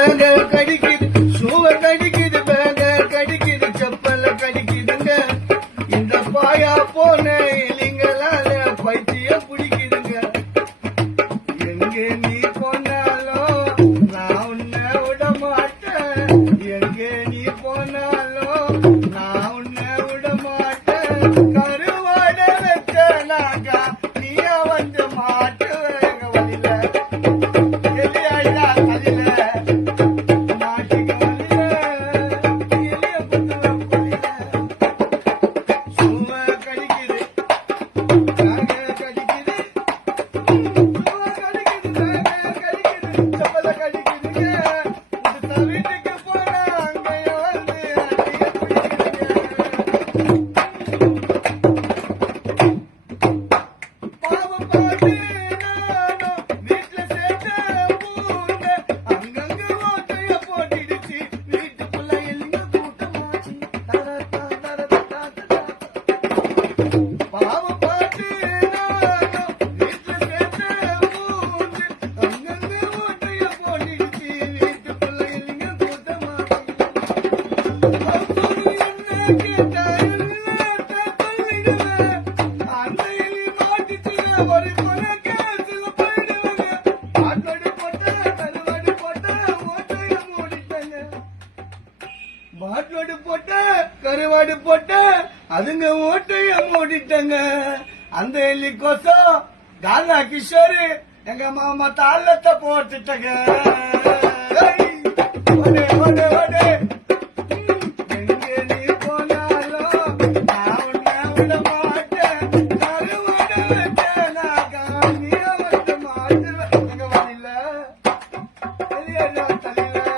கடிக்குது, சுவர் கடிக்குது, பேங்க கடிக்குது, செப்பல்ல கடிக்குதுங்க. இந்த பாயா போன இலிங்களால பைத்தியம் பிடிக்குதுங்க. எங்கே நீ போனாலும் நான் உன்னை விட மாட்டேன். எங்கே நீ போனாலும் நான் உன்னை விட மாட்டேன். கருவாட வச்சனாக்கா நீ வந்து மாட்டுவேங்க வழியில. எலியாடா தலையில மாட்டிக்க வழியில. எலிய புத்துவ கொலியில. சும்மா கடிக்குது, நாங்க கடிக்குது, சும்மா கடிக்குது, நாங்க கடிக்குது, செப்பல கடிக்குதுங்க. இந்த வீட்டுக்கு போனா அங்கேயே வந்து அடிய பிடிக்குதுங்க. பாவம் பார்த்து நானும் வீட்டுல சேர்த்த பூங்க அங்கங்க ஓட்டைய போட்டிடுச்சு. வீட்டுக்குள்ள எலிங்க கூட்டமாச்சு. தரதா தரதா தரதா. பாவம் பார்த்து நானும் வீட்டுல சேர்த்த பூங்க அங்கங்க ஓட்டைய போட்டிடுச்சு. வீட்டுக்குள்ள எலிங்க கூட்டமாச்சு. அப்போது என்ன கேட்டா எல்லாத்த சொல்லிடுவேன். அந்த எலி மாட்டிச்சுன்னா ஒரு கொலை கேஸ்ல போயிடுவாங்க. ஆட்டோடி போட்ட கருவாடி போட்ட ஓட்டைய மூடிட்டாங்க. மாட்டோடு போட்ட கருவாடு போட்ட அதுங்க ஓட்டைய மூடிட்டாங்க. அந்த எலி கோசம் காலா கிஷோரு எங்க மாமா தாளத்தை போட்டுட்டாங்க. ஓடே ஓடே ஓடே. எங்கே நீ போனாலும் நான் உன்னை விட மாட்டேன். கருவாட வச்சனாக்கா நீ வந்து மாட்டுவேன். எங்க வழியில எலியாடா தலையில